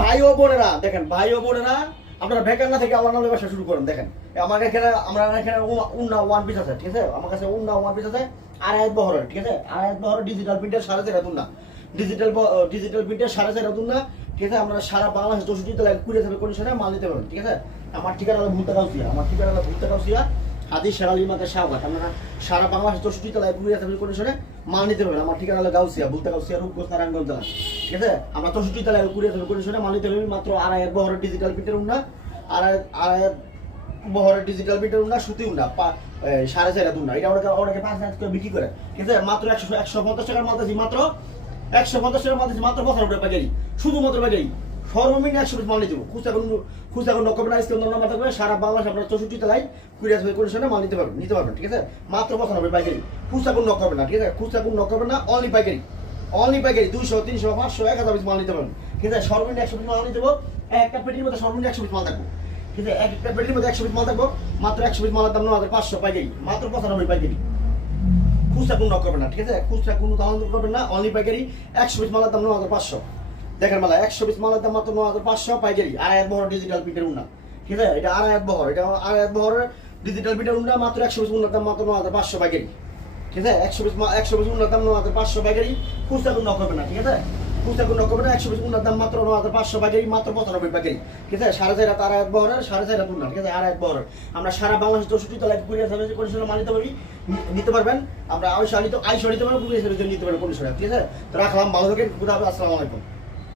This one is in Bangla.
ভাই ও বোনেরা দেখেন, ভাই ও বোনেরা আপনারা বেকার না থেকে আল্লাহ নামের ব্যবসা শুরু করেন। দেখেন আমার এখানে আমরা এখানে উন্না ওয়ান পিস আছে, ঠিক আছে? আমার কাছে উন্না ওয়ান পিস আছে আড়াই বহরের, ঠিক আছে? আড়াই বহরের ডিজিটাল প্রিন্টের 4.5 উন্না, ডিজিটাল প্রিন্টের 4.5 উন্না, ঠিক আছে? আমরা সারা বাংলাদেশ 64 জেলায় কুরিয়ার সার্ভিস কন্ডিশনে মাল নিতে পারবেন, ঠিক আছে? আমার ঠিকানা হলো ভুলতা গাউসিয়া, আমার ঠিকানা হলো ভুলতা গাউসিয়া, হাদিস শেরালি মার্কেট শাহবাগ। আপনারা সারা বাংলাদেশ 64 জেলায় কুরিয়ার সার্ভিস কন্ডিশনে মাল নিতে পারবেন। আমার ঠিকানা হলো গাউসিয়া, ভুলতা গাউসিয়া, রূপগঞ্জ, নারায়ণগঞ্জ জেলা, ঠিক আছে? আমরা 64 জেলায় কুরিয়ার সার্ভিস কন্ডিশনে মাল নিতে পারবেন মাত্র আড়াই বহরের ডিজিটাল প্রিন্টের উন্না, আড়াই বহরের ডিজিটাল প্রিন্টের উন্না, সুতি উন্না 4.5 উন্না। এটা অনেকে 5 করে বিক্রি করে, ঠিক আছে? মাত্র 150 টাকার মাল দিচ্ছি, মাত্র 150 টাকার মাল দিচ্ছি, মাত্র 95 টাকা পাইকারি, শুধুমাত্র পাইকারি। সর্বনিম্ন 100 পিস মাল নিয়ে যাবো। খুচরা কোনো নকবে না, স্ক্রিন নাম্বার থাকবে। সারা বাংলাদেশ আপনারা 64 জেলায় কুরিয়ার সার্ভিস কন্ডিশনে মাল নিতে পারবেন, ঠিক আছে? মাত্র 95 পাইকারি, খুচরা কোনো নকবে না, ঠিক আছে? খুচরা কোনো নকবে না, অনলি পাইকারি, 200, 300, 500, 1000 পিস মাল নিতে পারবেন, ঠিক আছে? সর্বনিম্ন 100 পিস মাল নিতে যাবো। একটা পেটির মধ্যে সর্বনিম্ন 100 পিস মাল থাকবো, ঠিক আছে? একটা পেটির মধ্যে 100 পিস মাল থাকবো, মাত্র 100 পিস মালের দাম 9500 পাইকারি, মাত্র 95 পাইকারি। খুচরা কোনো নক করবেন না, ঠিক আছে? খুচরা কোনো দাম করবেন না, অনলি পাইকারি। 100 পিস মালের দাম 9500। দেখেন মালা 100 পিস মালের দাম মাত্র 9500 পাইকারি। আড়াই বহর ডিজিটাল প্রিন্টের উন্না, ঠিক আছে? এটা আড়াই বহর, এটা আড়াই বহরের ডিজিটাল প্রিন্টের উন্না, মাত্র 100 পিস উন্নার দাম মাত্র 9500 পাইকারি, ঠিক আছে? 100 পিস উন্নার দাম 9500 পাইকারি। খুচরা কোনো নক করবেন না, ঠিক আছে? খুচরা কোনো নক করবেন না। 100 পিস উন্নার দাম মাত্র 9500 পাইকারি, মাত্র 95 পাইকারি, ঠিক আছে? 4.5 আড়াই বহরের 4.5 উন্না, ঠিক আছে? আড়াই বহরের আমরা সারা বাংলাদেশ 64 জেলায় কুরিয়ার সার্ভিস কন্ডিশনে মাল নিতে পারবেন। আমরা আইসা নিতে পারবেন, কুরিয়ার সার্ভিস নিতে পারবেন কন্ডিশনে, ঠিক আছে? তো রাখলাম, ভালো থাকেন, আসসালামু আলাইকুম।